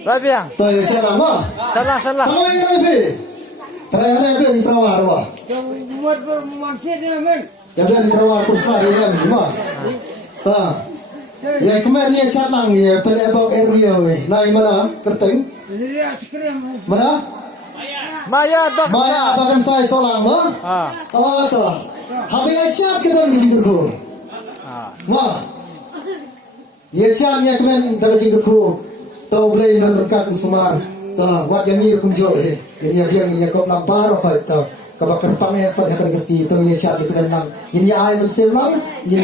Rabiang. Tayo salam mo. Salah. Kalau yang lebih, terang di terawar wah. Jangan di terawar kursa di dalam cuma. Ya kemarin ni salang ya pelebok area we. Nai mana kerting? Mana? Maya bagan saya salang mo. Oh tu. Habis siap kita menjinggu. Wah. Ya siap ya kemarin dapat jinggu. Tahu boleh nak terkat semar, tahu buat yang ni kumjol ini yang kau lampar apa tahu, kalau kerpang yang pada kerja tahu ni siapa itu kan, ini ayam sebelang, ini